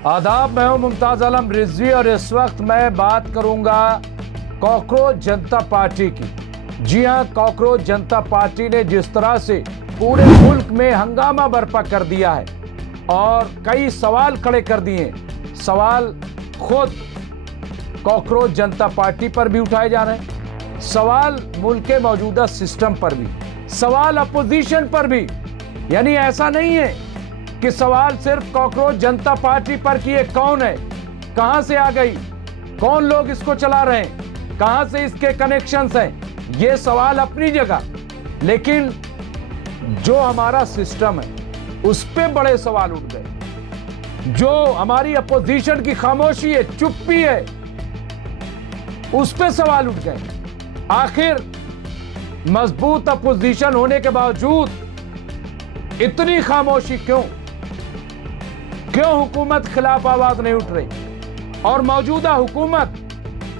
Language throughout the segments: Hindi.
आदाब, मैं हूं मुमताज आलम रिजवी और इस वक्त मैं बात करूंगा कॉकरोच जनता पार्टी की। जी हां, कॉकरोच जनता पार्टी ने जिस तरह से पूरे मुल्क में हंगामा बर्पा कर दिया है और कई सवाल खड़े कर दिए, सवाल खुद कॉकरोच जनता पार्टी पर भी उठाए जा रहे हैं, सवाल मुल्क के मौजूदा सिस्टम पर भी, सवाल अपोजिशन पर भी। यानी ऐसा नहीं है कि सवाल सिर्फ कॉकरोच जनता पार्टी पर कि ये कौन है, कहां से आ गई, कौन लोग इसको चला रहे हैं, कहां से इसके कनेक्शंस हैं। ये सवाल अपनी जगह, लेकिन जो हमारा सिस्टम है उस पे बड़े सवाल उठ गए। जो हमारी अपोजिशन की खामोशी है, चुप्पी है, उस पे सवाल उठ गए। आखिर मजबूत अपोजिशन होने के बावजूद इतनी खामोशी क्यों? क्यों हुकूमत खिलाफ आवाज नहीं उठ रही और मौजूदा हुकूमत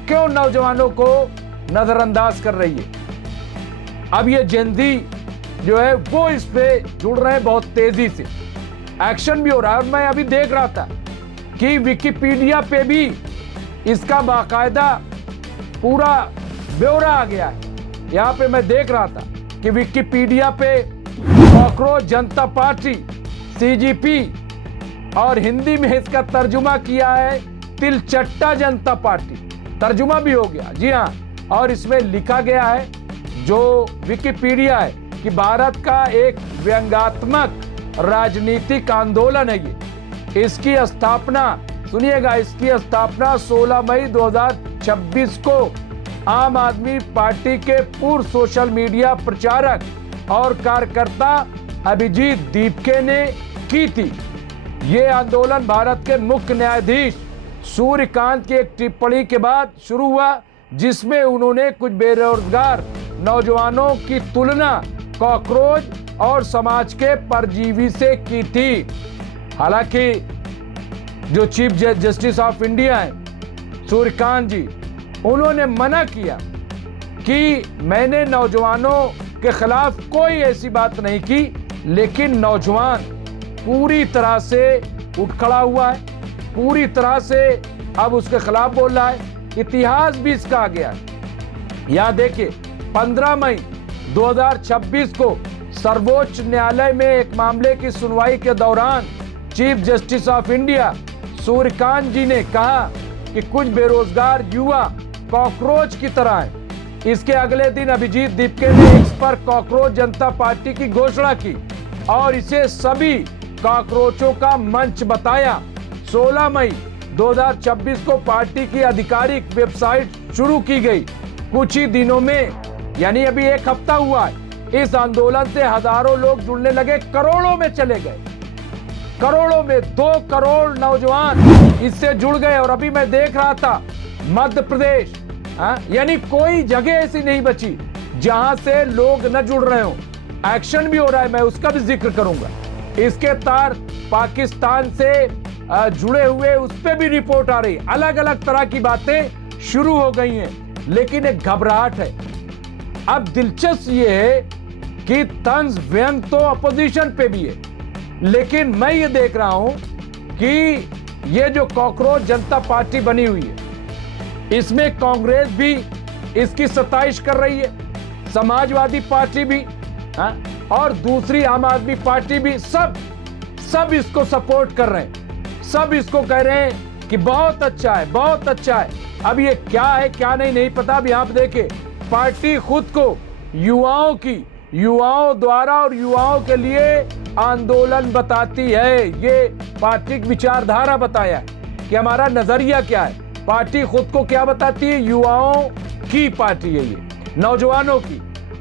क्यों नौजवानों को नजरअंदाज कर रही है? अब ये जेनजी जो है वो इस पे जुड़ रहे हैं बहुत तेजी से, एक्शन भी हो रहा है। और मैं अभी देख रहा था कि विकिपीडिया पे भी इसका बाकायदा पूरा ब्यौरा आ गया है। यहां पे मैं देख रहा था कि विकिपीडिया पे कॉकरोच जनता पार्टी सीजीपी और हिंदी में इसका तर्जुमा किया है तिलचट्टा जनता पार्टी, तर्जुमा भी हो गया। जी हाँ, और इसमें लिखा गया है, जो विकिपीडिया है, कि भारत का एक व्यंग्यात्मक राजनीतिक आंदोलन है ये। इसकी स्थापना, सुनिएगा, इसकी स्थापना 16 मई 2026 को आम आदमी पार्टी के पूर्व सोशल मीडिया प्रचारक और कार्यकर्ता अभिजीत दीपके ने की थी। ये आंदोलन भारत के मुख्य न्यायाधीश सूर्यकांत की एक टिप्पणी के बाद शुरू हुआ, जिसमें उन्होंने कुछ बेरोजगार नौजवानों की तुलना कॉकरोच और समाज के परजीवी से की थी। हालांकि जो चीफ जस्टिस ऑफ इंडिया हैं सूर्यकांत जी, उन्होंने मना किया कि मैंने नौजवानों के खिलाफ कोई ऐसी बात नहीं की, लेकिन नौजवान पूरी तरह से उठ खड़ा हुआ है, पूरी तरह से अब उसके खिलाफ बोल रहा है। इतिहास भी इसका आ गया है। यहां देखिए, 15 मई 2026 को सर्वोच्च न्यायालय में एक मामले की सुनवाई के दौरान chief justice of India Suryakant ji ने कहा कि कुछ बेरोजगार युवा कॉकरोच की तरह है। इसके अगले दिन अभिजीत दीपके ने इस पर कॉकरोच जनता पार्टी की घोषणा की और इसे सभी कॉकरोचों का मंच बताया। 16 मई 2026 को पार्टी की आधिकारिक वेबसाइट शुरू की गई। कुछ ही दिनों में, यानी अभी एक हफ्ता हुआ है, इस आंदोलन से हजारों लोग जुड़ने लगे, करोड़ों में चले गए, करोड़ों में 2 करोड़ नौजवान इससे जुड़ गए। और अभी मैं देख रहा था मध्य प्रदेश, यानी कोई जगह ऐसी नहीं बची जहां से लोग न जुड़ रहे हो। एक्शन भी हो रहा है, मैं उसका भी जिक्र करूंगा। इसके तार पाकिस्तान से जुड़े हुए, उस पर भी रिपोर्ट आ रही, अलग अलग तरह की बातें शुरू हो गई हैं, लेकिन एक घबराहट है। अब दिलचस्प ये है कि तंज व्यंग तो अपोजिशन पे भी है, लेकिन मैं ये देख रहा हूं कि ये जो कॉकरोच जनता पार्टी बनी हुई है, इसमें कांग्रेस भी इसकी सताइश कर रही है, समाजवादी पार्टी भी, और दूसरी आम आदमी पार्टी भी, सब इसको सपोर्ट कर रहे हैं, सब इसको कह रहे हैं कि बहुत अच्छा है, बहुत अच्छा है। अब ये क्या है क्या नहीं पता। अब यहाँ पे देखे, पार्टी खुद को युवाओं द्वारा और युवाओं के लिए आंदोलन बताती है। ये पार्टी की विचारधारा बताया कि हमारा नजरिया क्या है। पार्टी खुद को क्या बताती है? युवाओं की पार्टी है ये, नौजवानों की,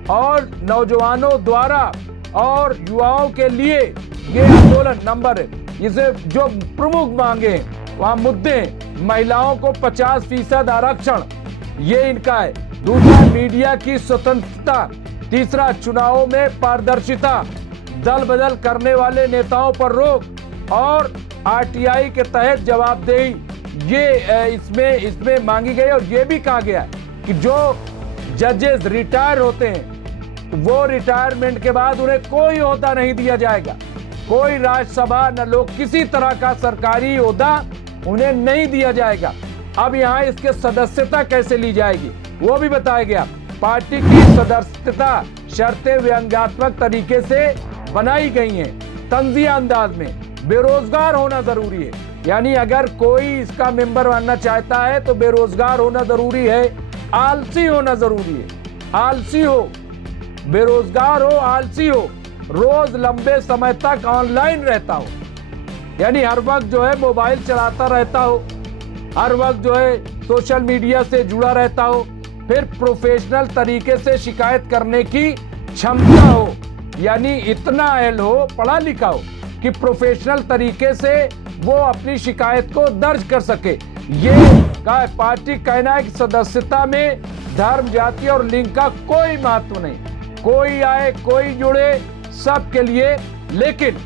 और नौजवानों द्वारा और युवाओं के लिए ये आंदोलन नंबर है। इसे जो प्रमुख मांगे हैं, वहां मुद्दे हैं, महिलाओं को 50% आरक्षण, ये इनका है। दूसरा, मीडिया की स्वतंत्रता। तीसरा, चुनावों में पारदर्शिता, दल बदल करने वाले नेताओं पर रोक और आरटीआई के तहत जवाबदेही, ये इसमें मांगी गई। और ये भी कहा गया कि जो जजेस रिटायर होते हैं, वो रिटायरमेंट के बाद उन्हें कोई ओहदा नहीं दिया जाएगा। कोई राज्यसभा न लोग किसी तरह का सरकारी ओहदा उन्हें नहीं दिया जाएगा। अब यहाँ इसके सदस्यता कैसे ली जाएगी वो भी बताया गया। पार्टी की सदस्यता शर्तें व्यंग्यात्मक तरीके से बनाई गई हैं। तंजिया अंदाज में बेरोजगार होना जरूरी है, यानी अगर कोई इसका मेंबर बनना चाहता है तो बेरोजगार होना जरूरी है, आलसी होना जरूरी है। आलसी हो, बेरोजगार हो, आलसी हो, रोज लंबे समय तक ऑनलाइन रहता हो, यानी हर वक्त जो है मोबाइल चलाता रहता हो, हर वक्त जो है सोशल मीडिया से जुड़ा रहता हो, फिर प्रोफेशनल तरीके से शिकायत करने की क्षमता हो, यानी इतना अहल हो, पढ़ा लिखा हो कि प्रोफेशनल तरीके से वो अपनी शिकायत को दर्ज कर सके। ये पार्टी कहना है कि सदस्यता में धर्म, जाति और लिंग का कोई महत्व नहीं, कोई आए कोई जुड़े, सबके लिए। लेकिन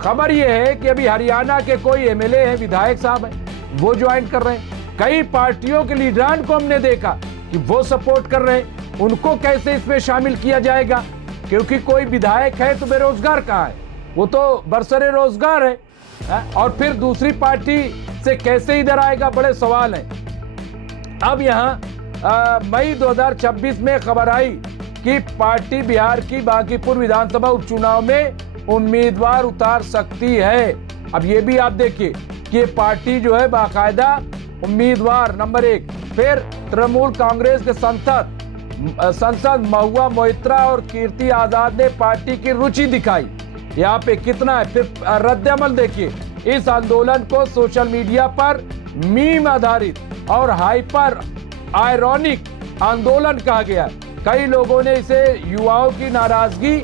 खबर ये है कि अभी हरियाणा के कोई एमएलए हैं, विधायक साहब हैं, वो ज्वाइन कर रहे हैं। कई पार्टियों के लीडरान को हमने देखा कि वो सपोर्ट कर रहे हैं। उनको कैसे इसमें शामिल किया जाएगा, क्योंकि कोई विधायक है तो बेरोजगार कहाँ है, वो तो बरसरे रोजगार है, और फिर दूसरी पार्टी से कैसे इधर आएगा, बड़े सवाल हैं। अब यहाँ मई 2026 में खबर आई कि पार्टी बिहार की बांकीपुर विधानसभा उपचुनाव में उम्मीदवार उतार सकती है। अब ये भी आप देखिए कि पार्टी जो है बाकायदा उम्मीदवार नंबर 1, फिर तृणमूल कांग्रेस के सांसद महुआ मोइत्रा और कीर्ति आजाद ने पार्टी की रुचि दिखाई। यहाँ पे कितना है, फिर रद्द-ए-अमल देखिए। इस आंदोलन को सोशल मीडिया पर मीम आधारित और हाइपर आयरॉनिक आंदोलन कहा गया। कई लोगों ने इसे युवाओं की नाराजगी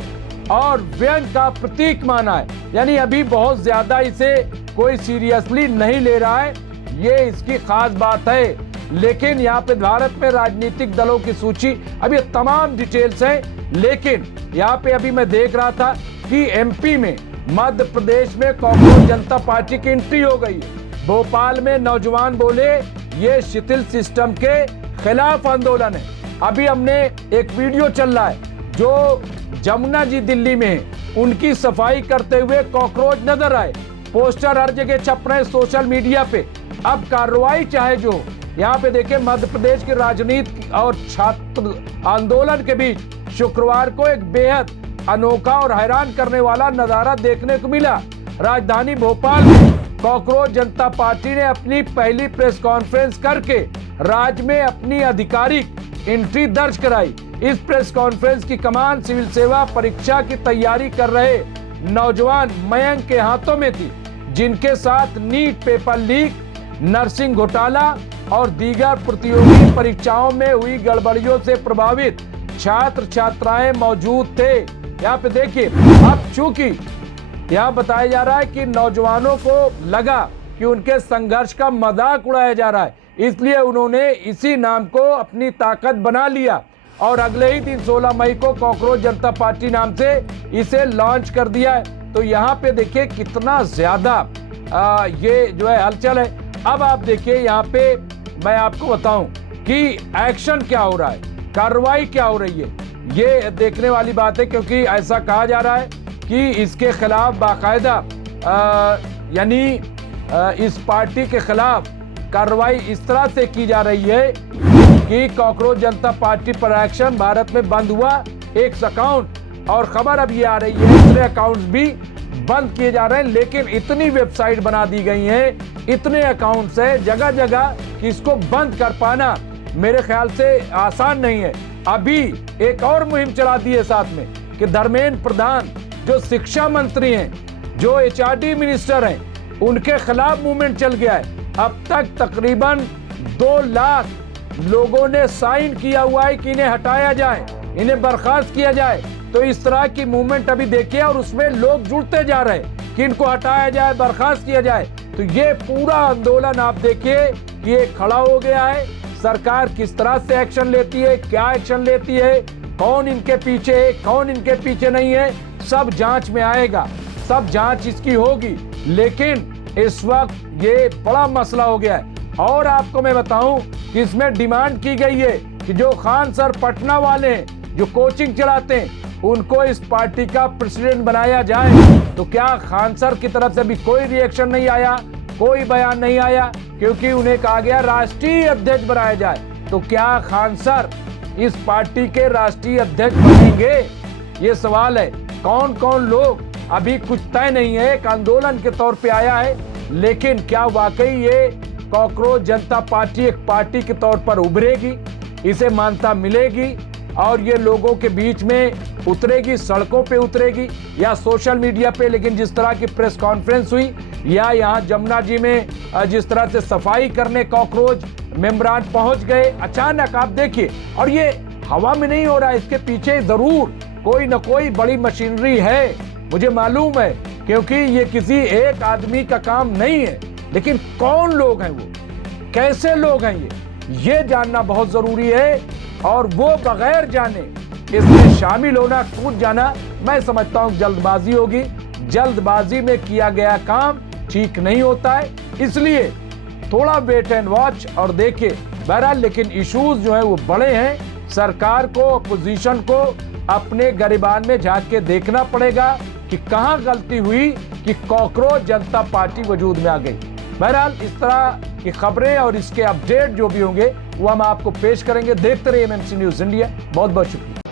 और व्यंग का प्रतीक माना है, यानी अभी बहुत ज्यादा इसे कोई सीरियसली नहीं ले रहा है, ये इसकी खास बात है। लेकिन यहाँ पे भारत में राजनीतिक दलों की सूची, अब ये तमाम डिटेल्स हैं, लेकिन यहाँ पे अभी मैं देख रहा था कि एमपी में, मध्य प्रदेश में कॉकरोच जनता पार्टी की एंट्री हो गई है। भोपाल में नौजवान बोले ये शिथिल सिस्टम के खिलाफ आंदोलन है। अभी हमने एक वीडियो चल रहा है जो जमुना जी दिल्ली में है, उनकी सफाई करते हुए कॉकरोच नजर आए, पोस्टर हर जगह छप रहे सोशल मीडिया पे। अब कार्रवाई चाहे जो, यहाँ पे देखें मध्य प्रदेश की राजनीति और छात्र आंदोलन के बीच शुक्रवार को एक बेहद अनोखा और हैरान करने वाला नजारा देखने को मिला। राजधानी भोपाल में कॉकरोच जनता पार्टी ने अपनी पहली प्रेस कॉन्फ्रेंस करके राज्य में अपनी आधिकारिक एंट्री दर्ज कराई। इस प्रेस कॉन्फ्रेंस की कमान सिविल सेवा परीक्षा की तैयारी कर रहे नौजवान मयंक के हाथों में थी, जिनके साथ नीट पेपर लीक, नर्सिंग घोटाला और दीगर प्रतियोगी परीक्षाओं में हुई गड़बड़ियों से प्रभावित छात्र छात्राएं मौजूद थे। यहाँ पे देखिए, अब चूंकि यहाँ बताया जा रहा है कि नौजवानों को लगा कि उनके संघर्ष का मजाक उड़ाया जा रहा है, इसलिए उन्होंने इसी नाम को अपनी ताकत बना लिया और अगले ही दिन 16 मई को कॉकरोच जनता पार्टी नाम से इसे लॉन्च कर दिया है। तो यहाँ पे देखिए कितना ज्यादा ये जो है हलचल है। अब आप देखिए यहाँ पे मैं आपको बताऊं कि एक्शन क्या हो रहा है, कार्रवाई क्या हो रही है, ये देखने वाली बात है, क्योंकि ऐसा कहा जा रहा है कि इसके खिलाफ बाकायदा यानी इस पार्टी के खिलाफ कार्रवाई इस तरह से की जा रही है कि कॉकरोच जनता पार्टी पर एक्शन, भारत में बंद हुआ एक अकाउंट, और खबर अब ये आ रही है दूसरे अकाउंट्स भी बंद किए जा रहे हैं। लेकिन इतनी वेबसाइट बना दी गई हैं, इतने अकाउंट्स है जगह जगह कि इसको बंद कर पाना मेरे ख्याल से आसान नहीं है। अभी एक और मुहिम चला दी है साथ में कि धर्मेंद्र प्रधान जो शिक्षा मंत्री हैं, जो एचआरडी मिनिस्टर हैं, उनके खिलाफ मूवमेंट चल गया है। अब तक तकरीबन 2 लाख लोगों ने साइन किया हुआ है कि इन्हें हटाया जाए, इन्हें बर्खास्त किया जाए। तो इस तरह की मूवमेंट अभी देखिए, और उसमें लोग जुड़ते जा रहे हैं कि इनको हटाया जाए, बर्खास्त किया जाए। तो ये पूरा आंदोलन आप देखिए कि ये खड़ा हो गया है। सरकार किस तरह से एक्शन लेती है, क्या एक्शन लेती है, कौन इनके पीछे है, कौन इनके पीछे नहीं है, सब जांच में आएगा, सब जांच इसकी होगी। लेकिन इस वक्त ये बड़ा मसला हो गया है। और आपको मैं बताऊं कि इसमें डिमांड की गई है कि जो खान सर पटना वाले हैं, जो कोचिंग चलाते हैं, उनको इस पार्टी का प्रेसिडेंट बनाया जाए। तो क्या खान सर की तरफ से अभी कोई रिएक्शन नहीं आया, कोई बयान नहीं आया, क्योंकि उन्हें कहा गया राष्ट्रीय अध्यक्ष बनाया जाए। तो क्या खान सर इस पार्टी के राष्ट्रीय अध्यक्ष बनेंगे, ये सवाल है। कौन कौन लोग, अभी कुछ तय नहीं है, एक आंदोलन के तौर पे आया है, लेकिन क्या वाकई ये कॉकरोच जनता पार्टी एक पार्टी के तौर पर उभरेगी, इसे मान्यता मिलेगी और ये लोगों के बीच में उतरेगी, सड़कों पे उतरेगी या सोशल मीडिया पे। लेकिन जिस तरह की प्रेस कॉन्फ्रेंस हुई या यहाँ जमुना जी में जिस तरह से सफाई करने कॉकरोच मेंबरान पहुंच गए अचानक, आप देखिए, और ये हवा में नहीं हो रहा है, इसके पीछे जरूर कोई न कोई बड़ी मशीनरी है, मुझे मालूम है, क्योंकि ये किसी एक आदमी का काम नहीं है। लेकिन कौन लोग हैं वो, कैसे लोग हैं ये जानना बहुत जरूरी है। और वो बगैर जाने इसमें शामिल होना, कूद जाना, मैं समझता हूं जल्दबाजी होगी। जल्दबाजी में किया गया काम ठीक नहीं होता है, इसलिए थोड़ा वेट एंड वॉच और देखिए। बहरहाल लेकिन इश्यूज जो है वो बड़े हैं, सरकार को, अपोजिशन को अपने गरिबान में झांक के देखना पड़ेगा कि कहां गलती हुई कि कॉकरोच जनता पार्टी वजूद में आ गई। बहरहाल इस तरह की खबरें और इसके अपडेट जो भी होंगे वो हम आपको पेश करेंगे। देखते रहिए एमएमसी न्यूज़ इंडिया। बहुत बहुत शुक्रिया।